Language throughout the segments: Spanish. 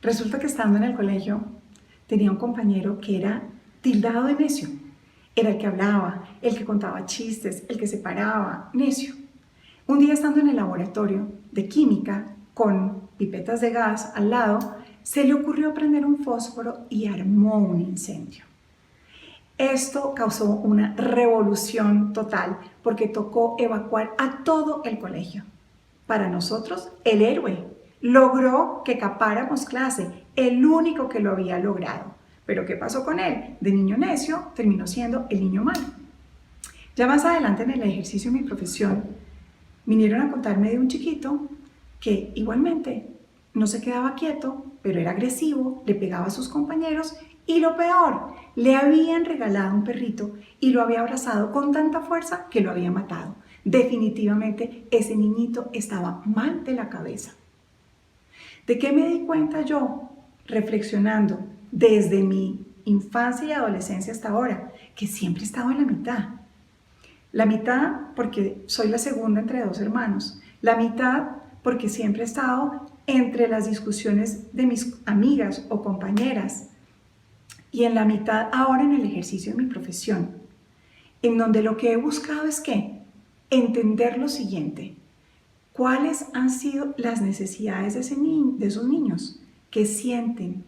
Resulta que estando en el colegio tenía un compañero que era tildado de necio. Era el que hablaba, el que contaba chistes, el que se paraba, necio. Un día estando en el laboratorio de química con pipetas de gas al lado, se le ocurrió prender un fósforo y armó un incendio. Esto causó una revolución total porque tocó evacuar a todo el colegio. Para nosotros, el héroe logró que capáramos clase, el único que lo había logrado. Pero ¿qué pasó con él? De niño necio terminó siendo el niño malo. Ya más adelante en el ejercicio de mi profesión, vinieron a contarme de un chiquito que igualmente no se quedaba quieto, pero era agresivo, le pegaba a sus compañeros y lo peor, le habían regalado un perrito y lo había abrazado con tanta fuerza que lo había matado. Definitivamente ese niñito estaba mal de la cabeza. ¿De qué me di cuenta yo? Reflexionando desde mi infancia y adolescencia hasta ahora, que siempre he estado en la mitad. La mitad porque soy la segunda entre dos hermanos. La mitad porque siempre he estado entre las discusiones de mis amigas o compañeras. Y en la mitad ahora en el ejercicio de mi profesión, en donde lo que he buscado es que entender lo siguiente. ¿Cuáles han sido las necesidades de esos niños? ¿Qué sienten?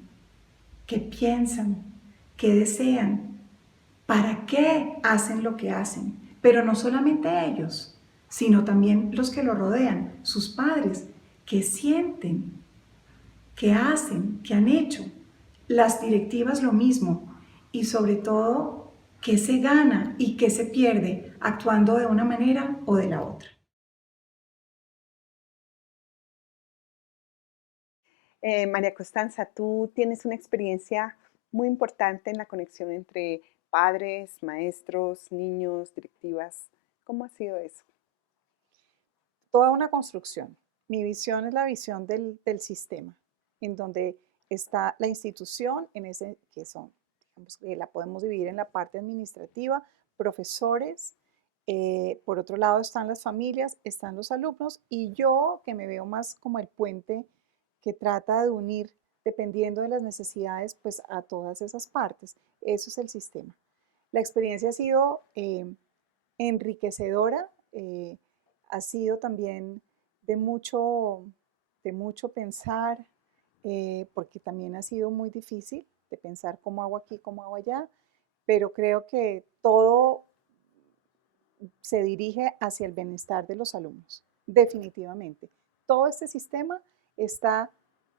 ¿Qué piensan? ¿Qué desean? ¿Para qué hacen lo que hacen? Pero no solamente ellos, sino también los que lo rodean, sus padres, qué sienten, qué hacen, qué han hecho. Las directivas lo mismo y sobre todo qué se gana y qué se pierde actuando de una manera o de la otra. María Constanza, tú tienes una experiencia muy importante en la conexión entre padres, maestros, niños, directivas. ¿Cómo ha sido eso? Toda una construcción. Mi visión es la visión del sistema, en donde está la institución, en ese que son, digamos que la podemos dividir en la parte administrativa, profesores, por otro lado están las familias, están los alumnos y yo que me veo más como el puente que trata de unir, dependiendo de las necesidades, pues a todas esas partes. Eso es el sistema. La experiencia ha sido enriquecedora, ha sido también de mucho, de mucho pensar, porque también ha sido muy difícil de pensar cómo hago aquí, cómo hago allá, pero creo que todo se dirige hacia el bienestar de los alumnos, definitivamente. Todo este sistema está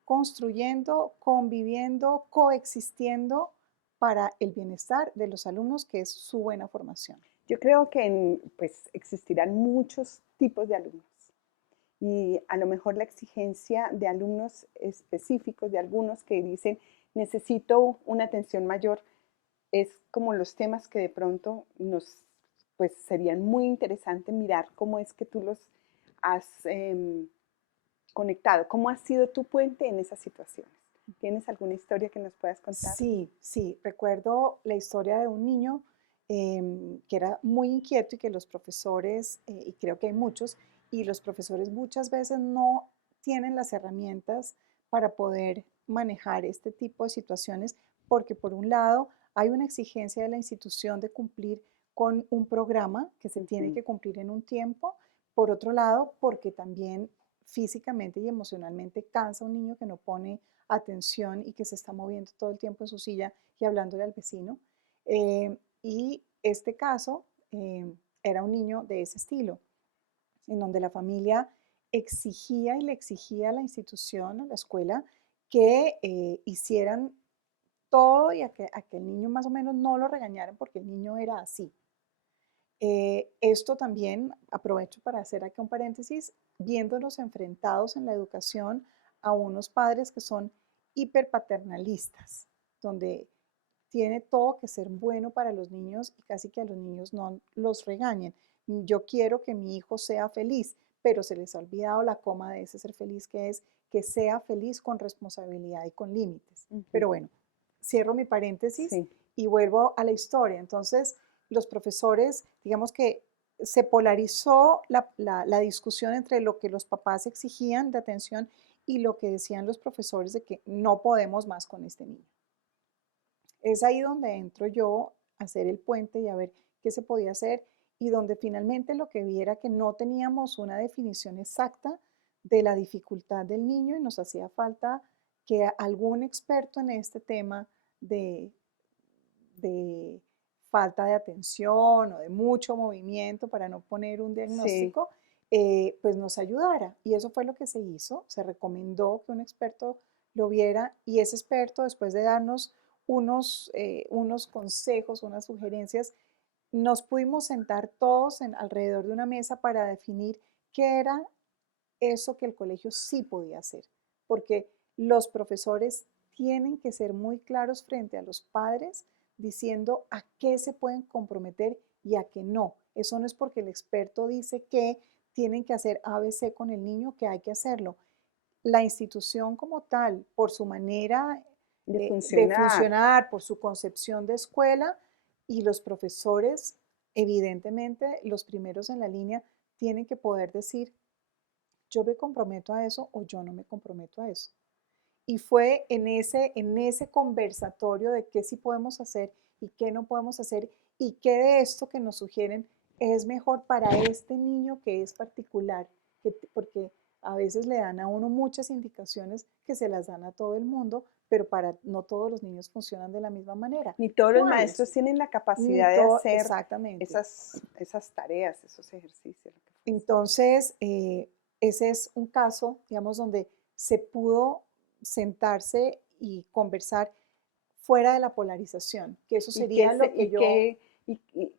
construyendo, conviviendo, coexistiendo para el bienestar de los alumnos, que es su buena formación. Yo creo que pues, existirán muchos tipos de alumnos y a lo mejor la exigencia de alumnos específicos, de algunos que dicen necesito una atención mayor, es como los temas que de pronto pues serían muy interesantes mirar cómo es que tú los has conectado, cómo ha sido tu puente en esas situaciones. ¿Tienes alguna historia que nos puedas contar? Sí, sí, recuerdo la historia de un niño que era muy inquieto y que los profesores, y creo que hay muchos, y los profesores muchas veces no tienen las herramientas para poder manejar este tipo de situaciones, porque por un lado hay una exigencia de la institución de cumplir con un programa que se tiene Ujú. que cumplir en un tiempo, por otro lado, porque también físicamente y emocionalmente cansa un niño que no pone atención y que se está moviendo todo el tiempo en su silla y hablándole al vecino. Y este caso era un niño de ese estilo, en donde la familia exigía y le exigía a la institución, a la escuela, que hicieran todo y a que el niño más o menos no lo regañaran porque el niño era así. Esto también, aprovecho para hacer aquí un paréntesis, viéndolos enfrentados en la educación a unos padres que son hiperpaternalistas, donde tiene todo que ser bueno para los niños y casi que a los niños no los regañen. Yo quiero que mi hijo sea feliz, pero se les ha olvidado la coma de ese ser feliz que es que sea feliz con responsabilidad y con límites. Ujú. Pero bueno, cierro mi paréntesis Sí. y vuelvo a la historia. Entonces, los profesores, digamos que se polarizó la discusión entre lo que los papás exigían de atención y lo que decían los profesores de que no podemos más con este niño. Es ahí donde entro yo a hacer el puente y a ver qué se podía hacer y donde finalmente lo que vi era que no teníamos una definición exacta de la dificultad del niño y nos hacía falta que algún experto en este tema de, de falta de atención o de mucho movimiento, para no poner un Sí, diagnóstico, pues nos ayudara. Y eso fue lo que se hizo. Se recomendó que un experto lo viera y ese experto, después de darnos unos consejos, unas sugerencias, nos pudimos sentar todos alrededor de una mesa para definir qué era eso que el colegio sí podía hacer. Porque los profesores tienen que ser muy claros frente a los padres diciendo a qué se pueden comprometer y a qué no. Eso no es porque el experto dice que tienen que hacer ABC con el niño que hay que hacerlo. La institución como tal, por su manera de de funcionar. funcionar, por su concepción de escuela, y los profesores, evidentemente, los primeros en la línea, tienen que poder decir, yo me comprometo a eso o yo no me comprometo a eso. Y fue en ese conversatorio de qué sí podemos hacer y qué no podemos hacer y qué de esto que nos sugieren es mejor para este niño que es particular, porque a veces le dan a uno muchas indicaciones que se las dan a todo el mundo, pero para no todos los niños funcionan de la misma manera. Ni todos los ¿Cuáles? maestros tienen la Ni capacidad de todo, hacer exactamente. esas tareas, esos ejercicios. Entonces, ese es un caso, digamos, donde se pudo sentarse y conversar fuera de la polarización, que eso Y sería lo que yo,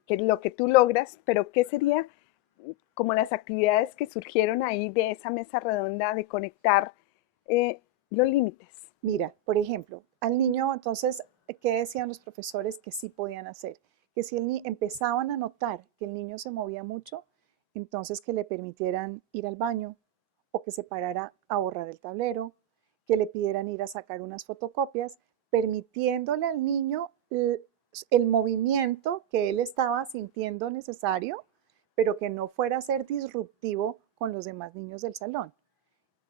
que lo que tú logras, pero ¿qué sería como las actividades que surgieron ahí de esa mesa redonda de conectar los límites? mira, por ejemplo, al niño, entonces, ¿qué decían los profesores que sí podían hacer? Que si empezaban a notar que el niño se movía mucho, entonces que le permitieran ir al baño o que se parara a borrar el tablero, que le pidieran ir a sacar unas fotocopias, permitiéndole al niño el movimiento que él estaba sintiendo necesario, pero que no fuera a ser disruptivo con los demás niños del salón.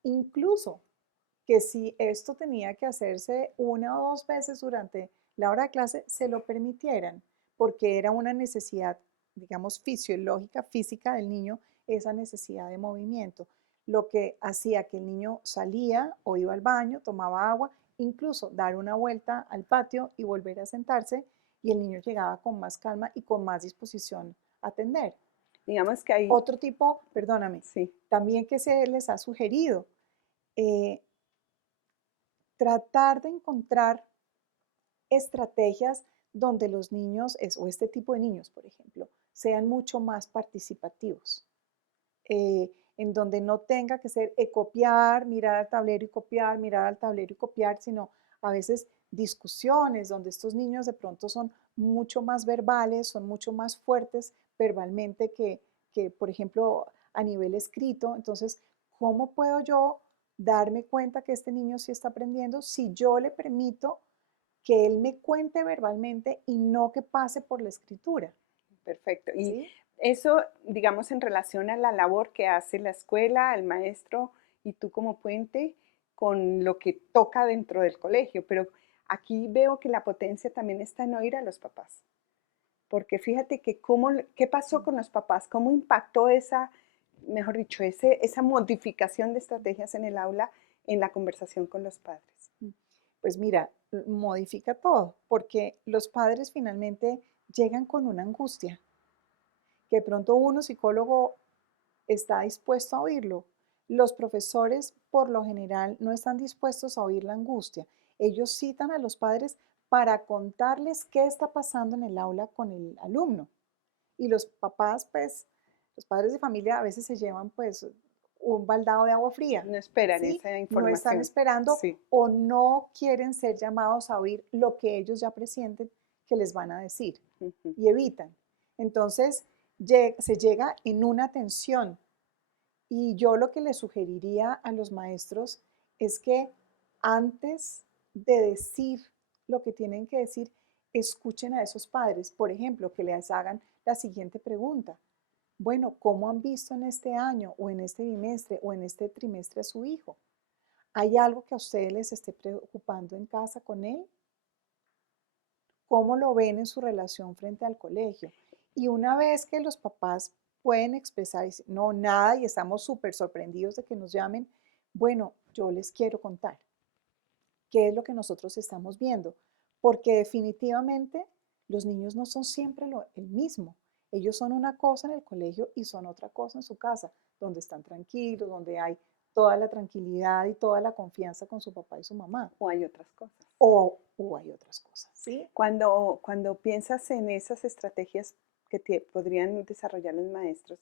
Incluso que si esto tenía que hacerse una o dos veces durante la hora de clase, se lo permitieran, porque era una necesidad, digamos, fisiológica, física del niño, esa necesidad de movimiento, lo que hacía que el niño salía o iba al baño, tomaba agua, incluso dar una vuelta al patio y volver a sentarse, y el niño llegaba con más calma y con más disposición a atender. Digamos que hay, Otro tipo, perdóname, sí, también que se les ha sugerido, eh, tratar de encontrar estrategias donde los niños, o este tipo de niños, por ejemplo, sean mucho más participativos, en donde no tenga que ser copiar, mirar al tablero y copiar, mirar al tablero y copiar, sino a veces discusiones donde estos niños de pronto son mucho más verbales, son mucho más fuertes verbalmente que por ejemplo, a nivel escrito. Entonces, ¿cómo puedo yo darme cuenta que este niño sí está aprendiendo si yo le permito que él me cuente verbalmente y no que pase por la escritura? perfecto. Y ¿Sí? eso, digamos, en relación a la labor que hace la escuela, el maestro y tú como puente con lo que toca dentro del colegio. Pero aquí veo que la potencia también está en oír a los papás. Porque fíjate que qué pasó con los papás, cómo impactó esa, mejor dicho, esa modificación de estrategias en el aula en la conversación con los padres. Pues mira, modifica todo, porque los padres finalmente llegan con una angustia, que de pronto uno, psicólogo, está dispuesto a oírlo. Los profesores, por lo general, no están dispuestos a oír la angustia. Ellos citan a los padres para contarles qué está pasando en el aula con el alumno. Y los papás, pues, los padres de familia a veces se llevan, pues, un baldado de agua fría, No esperan ¿sí? esa No están información. esperando Sí. o no quieren ser llamados a oír lo que ellos ya presienten que les van a decir Ujú. y evitan. Entonces, se llega en una tensión y yo lo que le sugeriría a los maestros es que antes de decir lo que tienen que decir, escuchen a esos padres. Por ejemplo, que les hagan la siguiente pregunta. Bueno, ¿cómo han visto en este año o en este bimestre o en este trimestre a su hijo? ¿Hay algo que a ustedes les esté preocupando en casa con él? ¿Cómo lo ven en su relación frente al colegio? Y una vez que los papás pueden expresar, y decir, no, nada, y estamos súper sorprendidos de que nos llamen, bueno, yo les quiero contar qué es lo que nosotros estamos viendo, porque definitivamente los niños no son siempre el mismo. Ellos son una cosa en el colegio y son otra cosa en su casa, donde están tranquilos, donde hay toda la tranquilidad y toda la confianza con su papá y su mamá. O hay otras cosas. O hay otras cosas, ¿sí? Cuando piensas en esas estrategias que podrían desarrollar los maestros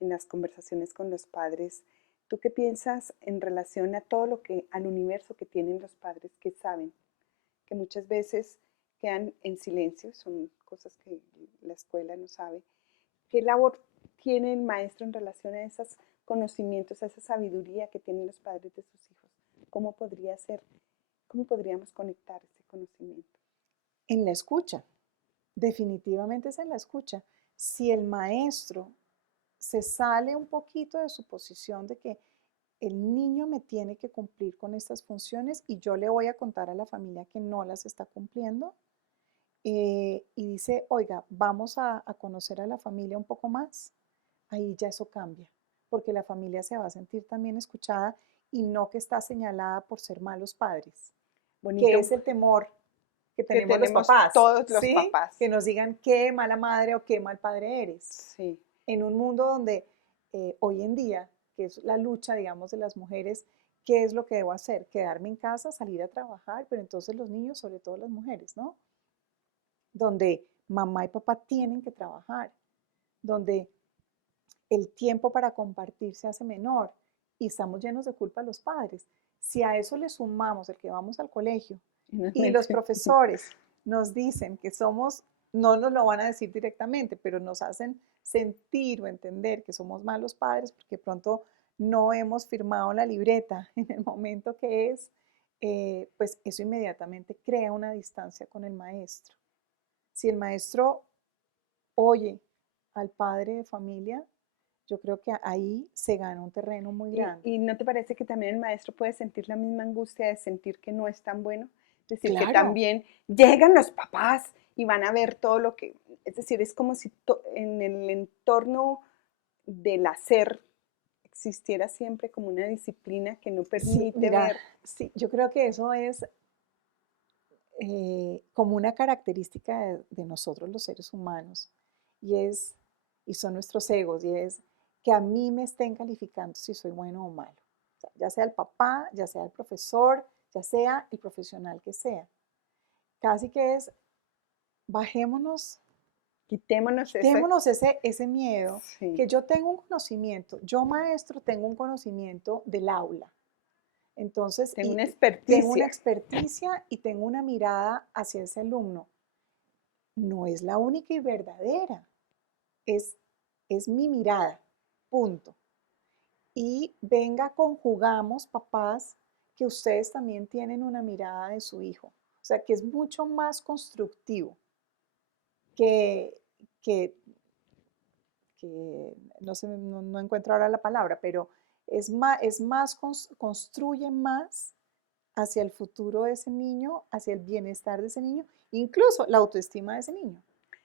en las conversaciones con los padres, ¿tú qué piensas en relación a todo al universo que tienen los padres que saben, que muchas veces quedan en silencio, son cosas que la escuela no sabe? ¿Qué labor tiene el maestro en relación a esos conocimientos, a esa sabiduría que tienen los padres de sus hijos? ¿Cómo podría ser? ¿Cómo podríamos conectar ese conocimiento? En la escucha, definitivamente es en la escucha. Si el maestro se sale un poquito de su posición de que el niño me tiene que cumplir con estas funciones y yo le voy a contar a la familia que no las está cumpliendo, y dice, oiga, vamos a conocer a la familia un poco más, ahí ya eso cambia, porque la familia se va a sentir también escuchada y no que está señalada por ser malos padres, que es Bonito el temor que que tenemos los tenemos papás, todos los ¿sí? papás. Que nos digan qué mala madre o qué mal padre eres. Sí. En un mundo donde hoy en día, que es la lucha, digamos, de las mujeres, ¿qué es lo que debo hacer? Quedarme en casa, salir a trabajar, pero entonces los niños, sobre todo las mujeres, ¿no? Donde mamá y papá tienen que trabajar, donde el tiempo para compartir se hace menor y estamos llenos de culpa los padres. Si a eso le sumamos el que vamos al colegio y los profesores nos dicen que somos, no nos lo van a decir directamente, pero nos hacen sentir o entender que somos malos padres porque pronto no hemos firmado la libreta en el momento que es, pues eso inmediatamente crea una distancia con el maestro. Si el maestro oye al padre de familia, yo creo que ahí se gana un terreno muy grande. ¿Y no te parece que también el maestro puede sentir la misma angustia de sentir que no es tan bueno? Es decir, que Claro. también llegan los papás y van a ver todo lo que... Es decir, es como si en el entorno del hacer existiera siempre como una disciplina que no Sí, permite mira, ver... sí, yo creo que eso es como una característica de nosotros los seres humanos y son nuestros egos, y es que a mí me estén calificando si soy bueno o malo. O sea, ya sea el papá, ya sea el profesor, ya sea el profesional que sea. Casi que es, bajémonos, Quitémonos ese miedo, Sí. que yo tengo un conocimiento, yo maestro tengo un conocimiento del aula. Entonces, Tengo una tengo una experticia. experticia y tengo una mirada hacia ese alumno. No es la única y verdadera, es, es mi mirada, punto. Y venga, conjugamos, papás, que ustedes también tienen una mirada de su hijo. O sea, que es mucho más constructivo que, que, que no, sé, no encuentro ahora la palabra, pero construye más hacia el futuro de ese niño, hacia el bienestar de ese niño, incluso la autoestima de ese niño.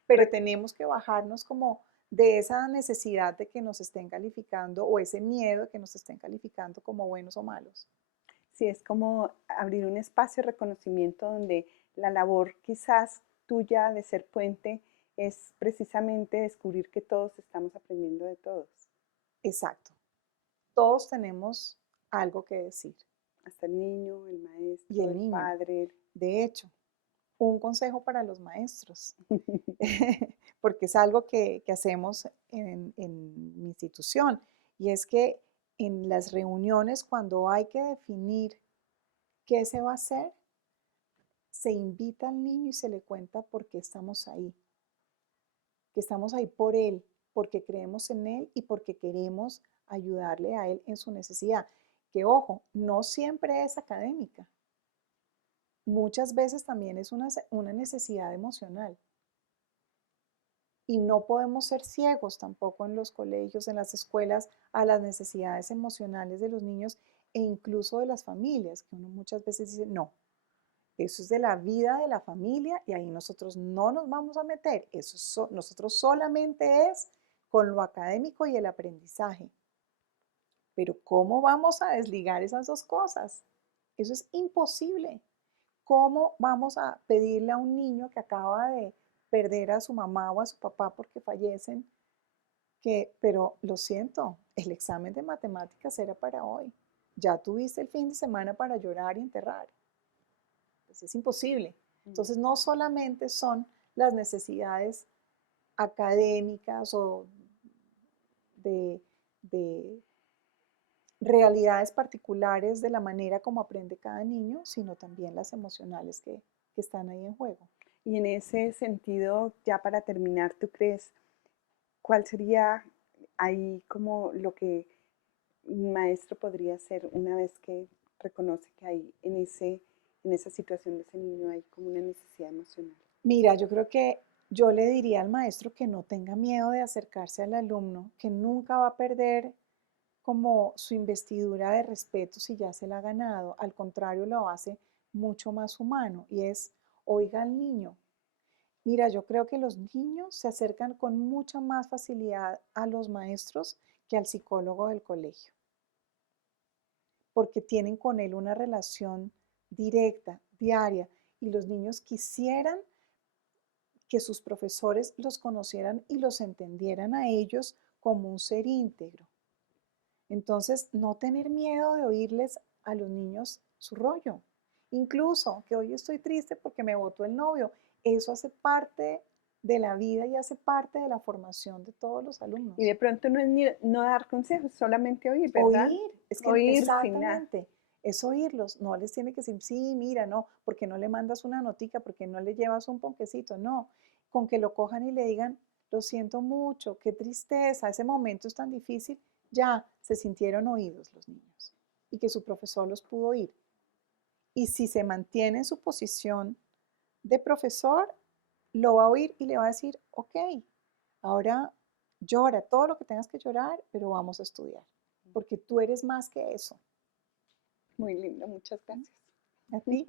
Pero tenemos que bajarnos como de esa necesidad de que nos estén calificando o ese miedo de que nos estén calificando como buenos o malos. Sí, es como abrir un espacio de reconocimiento donde la labor quizás tuya de ser puente es precisamente descubrir que todos estamos aprendiendo de todos. Exacto. Todos tenemos algo que decir. Hasta el niño, el maestro, Y el el niño. padre. De hecho, un consejo para los maestros, porque es algo que hacemos en mi institución, y es que en las reuniones, cuando hay que definir qué se va a hacer, se invita al niño y se le cuenta por qué estamos ahí, que estamos ahí por él, porque creemos en él y porque queremos ayudarle a él en su necesidad, que ojo, no siempre es académica, muchas veces también es una necesidad emocional. Y no podemos ser ciegos tampoco en los colegios, en las escuelas, a las necesidades emocionales de los niños e incluso de las familias, que uno muchas veces dice, no, eso es de la vida de la familia y ahí nosotros no nos vamos a meter, nosotros solamente es con lo académico y el aprendizaje. Pero ¿cómo vamos a desligar esas dos cosas? Eso es imposible. ¿Cómo vamos a pedirle a un niño que acaba de perder a su mamá o a su papá porque fallecen pero lo siento, el examen de matemáticas era para hoy? Ya tuviste el fin de semana para llorar y enterrar. Pues es imposible. Entonces no solamente son las necesidades académicas o de, de realidades particulares de la manera como aprende cada niño, sino también las emocionales que están ahí en juego. Y en ese sentido, ya para terminar, ¿tú crees cuál sería ahí como lo que un maestro podría hacer una vez que reconoce que hay en esa situación de ese niño hay como una necesidad emocional? Mira, yo creo que yo le diría al maestro que no tenga miedo de acercarse al alumno, que nunca va a perder como su investidura de respeto si ya se la ha ganado. Al contrario, lo hace mucho más humano y es, oiga al niño. Mira, yo creo que los niños se acercan con mucha más facilidad a los maestros que al psicólogo del colegio, porque tienen con él una relación directa, diaria, y los niños quisieran que sus profesores los conocieran y los entendieran a ellos como un ser íntegro. Entonces, no tener miedo de oírles a los niños su rollo. Incluso que hoy estoy triste porque me botó el novio. Eso hace parte de la vida y hace parte de la formación de todos los alumnos. Y de pronto no es ni no dar consejos, solamente oír, ¿verdad? Oír, es que Oír sin nada. exactamente, es oírlos. No les tiene que decir, sí, mira, no, porque no le mandas una notica, porque no le llevas un ponquecito, no. Con que lo cojan y le digan, lo siento mucho, qué tristeza, ese momento es tan difícil, ya se sintieron oídos los niños y que su profesor los pudo oír. Y si se mantiene en su posición de profesor, lo va a oír y le va a decir, ok, ahora llora todo lo que tengas que llorar, pero vamos a estudiar, porque tú eres más que eso. Muy lindo, muchas gracias. A ti.